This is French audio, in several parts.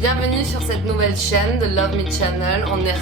Bienvenue sur cette nouvelle chaîne de Love Me Channel. On est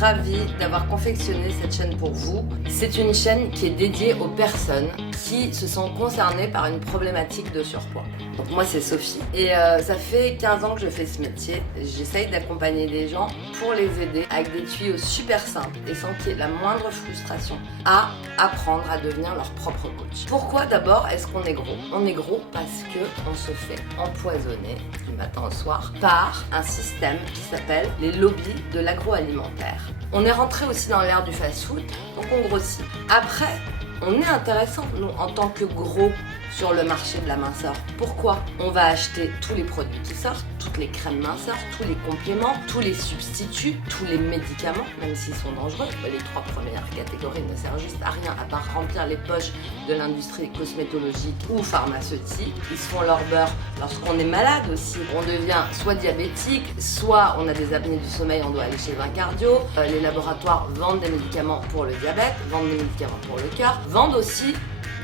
ravis d'avoir confectionné cette chaîne pour vous. C'est une chaîne qui est dédiée aux personnes qui se sont concernées par une problématique de surpoids. Donc moi c'est Sophie et ça fait 15 ans que je fais ce métier. J'essaye d'accompagner des gens pour les aider avec des tuyaux super simples et sans qu'il y ait la moindre frustration à apprendre à devenir leur propre coach. Pourquoi d'abord est-ce qu'on est gros? On est gros parce que on se fait empoisonner du matin au soir par un système qui s'appelle les lobbies de l'agroalimentaire. On est rentré aussi dans l'ère du fast-food, donc on grossit. Après, on est intéressant, nous, en tant que gros sur le marché de la minceur. Pourquoi? On va acheter tous les produits qui sortent, toutes les crèmes minceurs, tous les compléments, tous les substituts, tous les médicaments, même s'ils sont dangereux. Les 3 premières catégories ne servent juste à rien, à part remplir les poches de l'industrie cosmétologique ou pharmaceutique. Ils se font leur beurre lorsqu'on est malade aussi. On devient soit diabétique, soit on a des apnées du sommeil, on doit aller chez un cardio. Les laboratoires vendent des médicaments pour le diabète, vendent des médicaments pour le cœur, vendent aussi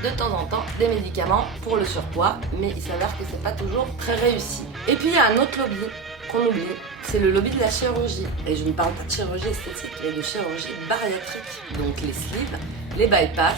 de temps en temps des médicaments pour le surpoids, mais il s'avère que c'est pas toujours très réussi. Et puis il y a un autre lobby qu'on oublie, c'est le lobby de la chirurgie. Et je ne parle pas de chirurgie esthétique, mais de chirurgie bariatrique. Donc les sleeves, les bypass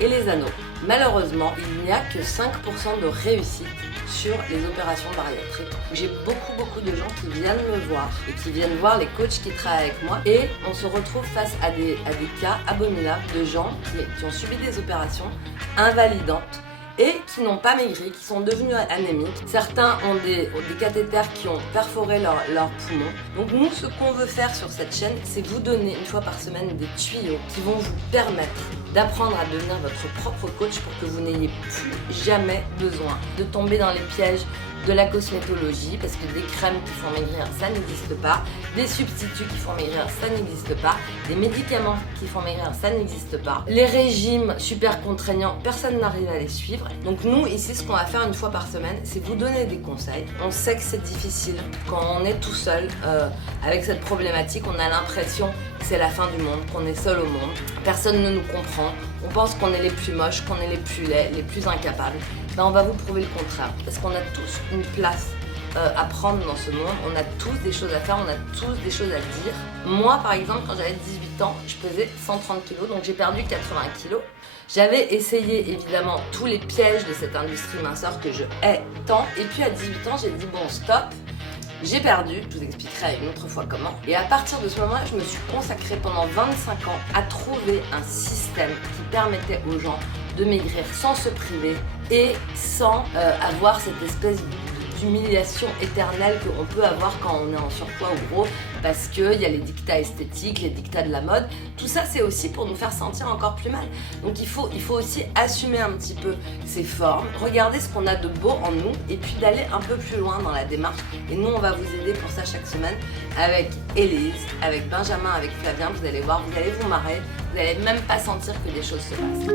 et les anneaux. Malheureusement, il n'y a que 5% de réussite sur les opérations bariatriques. J'ai beaucoup de gens qui viennent me voir et qui viennent voir les coachs qui travaillent avec moi et on se retrouve face à des cas abominables de gens qui ont subi des opérations invalidantes et qui n'ont pas maigri, qui sont devenus anémiques. Certains ont des cathéters qui ont perforé leurs poumons. Donc nous, ce qu'on veut faire sur cette chaîne, c'est vous donner une fois par semaine des tuyaux qui vont vous permettre d'apprendre à devenir votre propre coach pour que vous n'ayez plus jamais besoin de tomber dans les pièges de la cosmétologie, parce que des crèmes qui font maigrir, ça n'existe pas, des substituts qui font maigrir, ça n'existe pas, des médicaments qui font maigrir, ça n'existe pas, les régimes super contraignants, personne n'arrive à les suivre. Donc nous, ici, ce qu'on va faire une fois par semaine, c'est vous donner des conseils. On sait que c'est difficile quand on est tout seul avec cette problématique, on a l'impression que c'est la fin du monde, qu'on est seul au monde, personne ne nous comprend, on pense qu'on est les plus moches, qu'on est les plus laids, les plus incapables. Ben, on va vous prouver le contraire, parce qu'on a tous une place à prendre dans ce monde, on a tous des choses à faire, on a tous des choses à dire. Moi par exemple, quand j'avais 18 ans, je pesais 130 kg, donc j'ai perdu 80 kg. J'avais essayé évidemment tous les pièges de cette industrie minceur que je hais tant, et puis à 18 ans j'ai dit bon stop, j'ai perdu, je vous expliquerai une autre fois comment. Et à partir de ce moment-là, je me suis consacrée pendant 25 ans à trouver un système qui permettait aux gens de maigrir sans se priver et sans avoir cette espèce d'humiliation éternelle qu'on peut avoir quand on est en surpoids ou gros, parce qu'il y a les dictats esthétiques, les dictats de la mode. Tout ça, c'est aussi pour nous faire sentir encore plus mal. Donc il faut aussi assumer un petit peu ces formes, regarder ce qu'on a de beau en nous et puis d'aller un peu plus loin dans la démarche. Et nous, on va vous aider pour ça chaque semaine avec Élise, avec Benjamin, avec Flavien. Vous allez voir, vous allez vous marrer, vous n'allez même pas sentir que des choses se passent.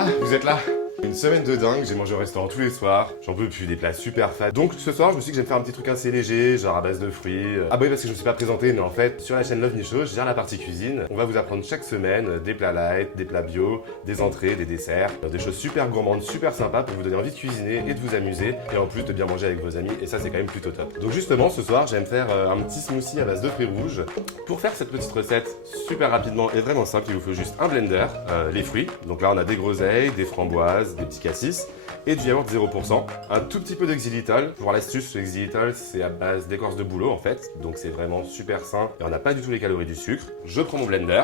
Ah, vous êtes là? Une semaine de dingue, j'ai mangé au restaurant tous les soirs, j'en peux plus, des plats super fat. Donc ce soir, je me suis dit que j'allais faire un petit truc assez léger, genre à base de fruits. Ah bah oui, parce que je me suis pas présenté, mais en fait, sur la chaîne Love Me Show, je gère la partie cuisine. On va vous apprendre chaque semaine des plats light, des plats bio, des entrées, des desserts, des choses super gourmandes, super sympas pour vous donner envie de cuisiner et de vous amuser, et en plus de bien manger avec vos amis, et ça c'est quand même plutôt top. Donc justement, ce soir, j'aime faire un petit smoothie à base de fruits rouges. Pour faire cette petite recette super rapidement et vraiment simple, il vous faut juste un blender, les fruits. Donc là, on a des groseilles, des framboises, des petits cassis, et du yaourt 0%, un tout petit peu de xylitol. Pour l'astuce, le xylitol c'est à base d'écorce de bouleau en fait, donc c'est vraiment super sain et on n'a pas du tout les calories du sucre. Je prends mon blender,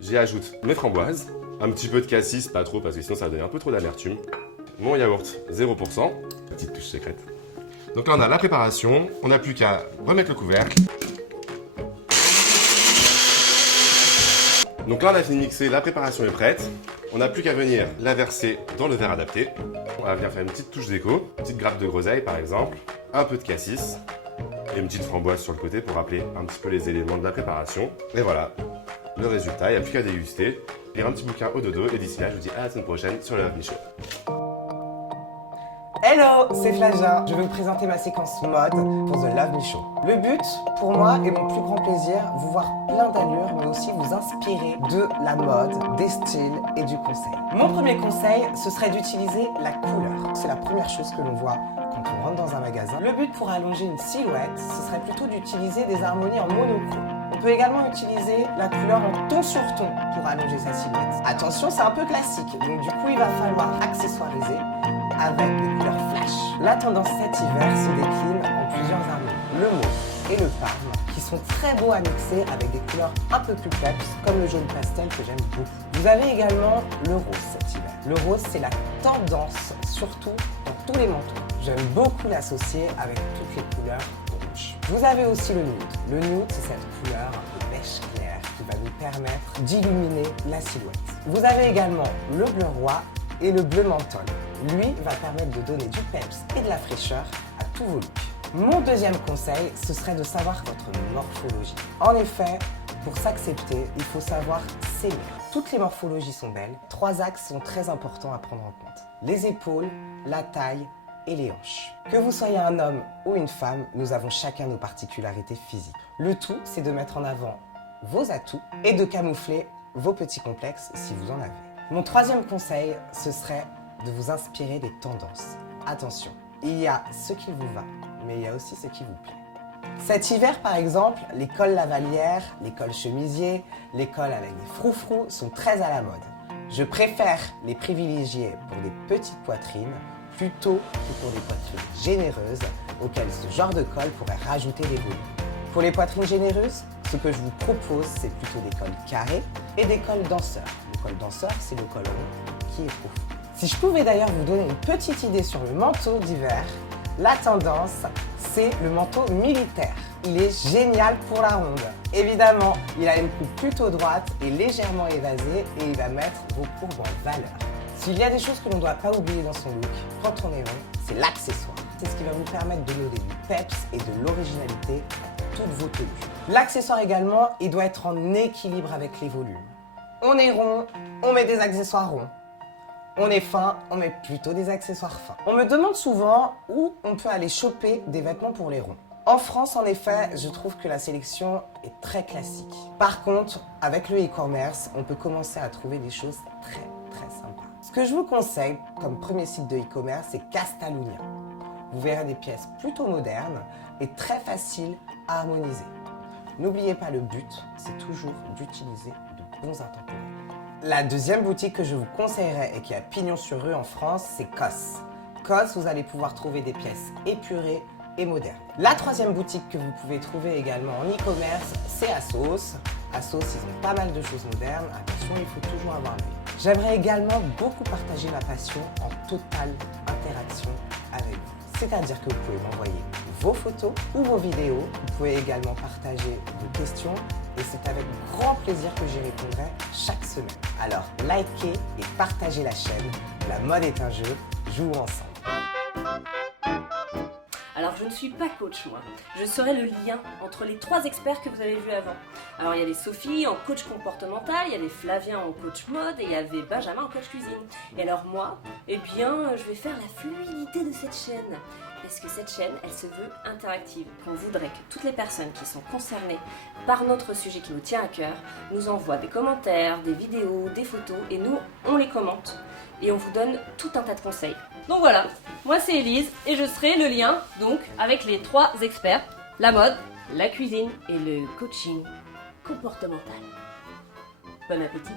j'y ajoute mes framboises, un petit peu de cassis, pas trop parce que sinon ça va donner un peu trop d'amertume, mon yaourt 0%, petite touche secrète. Donc là on a la préparation, on n'a plus qu'à remettre le couvercle. Donc là on a fini de mixer, la préparation est prête. On n'a plus qu'à venir la verser dans le verre adapté. On va venir faire une petite touche déco, une petite grappe de groseille par exemple, un peu de cassis et une petite framboise sur le côté pour rappeler un petit peu les éléments de la préparation. Et voilà, le résultat, il n'y a plus qu'à déguster. Lire un petit bouquin au dodo et d'ici là, je vous dis à la semaine prochaine sur le Love Me Show. Hello, c'est Flavien. Je vais vous présenter ma séquence mode pour The Love Me Show. Le but, pour moi, et mon plus grand plaisir, vous voir plein d'allures, mais aussi vous inspirer de la mode, des styles et du conseil. Mon premier conseil, ce serait d'utiliser la couleur. C'est la première chose que l'on voit quand on rentre dans un magasin. Le but pour allonger une silhouette, ce serait plutôt d'utiliser des harmonies en monochrome. On peut également utiliser la couleur en ton sur ton pour allonger sa silhouette. Attention, c'est un peu classique, donc du coup, il va falloir accessoiriser avec des couleurs flash. La tendance cet hiver se décline en plusieurs harmonies. Le mauve et le parme, qui sont très beaux à mixer avec des couleurs un peu plus peps, comme le jaune pastel que j'aime beaucoup. Vous avez également le rose cet hiver. Le rose, c'est la tendance, surtout dans tous les manteaux. J'aime beaucoup l'associer avec toutes les couleurs rouges. Vous avez aussi le nude. Le nude, c'est cette couleur un peu beige clair qui va nous permettre d'illuminer la silhouette. Vous avez également le bleu roi et le bleu menthol. Lui va permettre de donner du peps et de la fraîcheur à tous vos looks. Mon deuxième conseil, ce serait de savoir votre morphologie. En effet, pour s'accepter, il faut savoir s'aimer. Toutes les morphologies sont belles. 3 axes sont très importants à prendre en compte. Les épaules, la taille et les hanches. Que vous soyez un homme ou une femme, nous avons chacun nos particularités physiques. Le tout, c'est de mettre en avant vos atouts et de camoufler vos petits complexes si vous en avez. Mon troisième conseil, ce serait de vous inspirer des tendances. Attention, il y a ce qui vous va, mais il y a aussi ce qui vous plaît. Cet hiver, par exemple, les cols lavalières, les cols chemisiers, les cols avec des froufrous sont très à la mode. Je préfère les privilégier pour des petites poitrines plutôt que pour des poitrines généreuses auxquelles ce genre de col pourrait rajouter des volumes. Pour les poitrines généreuses, ce que je vous propose, c'est plutôt des cols carrés et des cols danseurs. Le col danseur, c'est le col rond qui est profond. Si je pouvais d'ailleurs vous donner une petite idée sur le manteau d'hiver, la tendance, c'est le manteau militaire. Il est génial pour la ronde. Évidemment, il a une coupe plutôt droite et légèrement évasée et il va mettre vos courbes en valeur. S'il y a des choses que l'on ne doit pas oublier dans son look, quand on est rond, c'est l'accessoire. C'est ce qui va vous permettre de donner du peps et de l'originalité à toutes vos tenues. L'accessoire également, il doit être en équilibre avec les volumes. On est rond, on met des accessoires ronds. On est fin, on met plutôt des accessoires fins. On me demande souvent où on peut aller choper des vêtements pour les ronds. En France, en effet, je trouve que la sélection est très classique. Par contre, avec le e-commerce, on peut commencer à trouver des choses très sympas. Ce que je vous conseille comme premier site de e-commerce, c'est Castalunia. Vous verrez des pièces plutôt modernes et très faciles à harmoniser. N'oubliez pas le but, c'est toujours d'utiliser de bons intemporels. La deuxième boutique que je vous conseillerais et qui a pignon sur rue en France, c'est COS. COS, vous allez pouvoir trouver des pièces épurées et modernes. La troisième boutique que vous pouvez trouver également en e-commerce, c'est ASOS. ASOS, ils ont pas mal de choses modernes. Attention, il faut toujours avoir l'œil. J'aimerais également beaucoup partager ma passion en totale interaction avec vous. C'est-à-dire que vous pouvez m'envoyer vos photos ou vos vidéos. Vous pouvez également partager vos questions et c'est avec grand plaisir que j'y répondrai chaque semaine. Alors, likez et partagez la chaîne. La mode est un jeu, jouons ensemble. Alors je ne suis pas coach moi, je serai le lien entre les 3 experts que vous avez vus avant. Alors il y avait Sophie en coach comportemental, il y avait Flavien en coach mode et il y avait Benjamin en coach cuisine. Et alors moi, eh bien je vais faire la fluidité de cette chaîne. Parce que cette chaîne, elle se veut interactive. On voudrait que toutes les personnes qui sont concernées par notre sujet qui nous tient à cœur nous envoient des commentaires, des vidéos, des photos et nous, on les commente. Et on vous donne tout un tas de conseils. Donc voilà, moi c'est Elise et je serai le lien donc avec les 3 experts, la mode, la cuisine et le coaching comportemental. Bon appétit!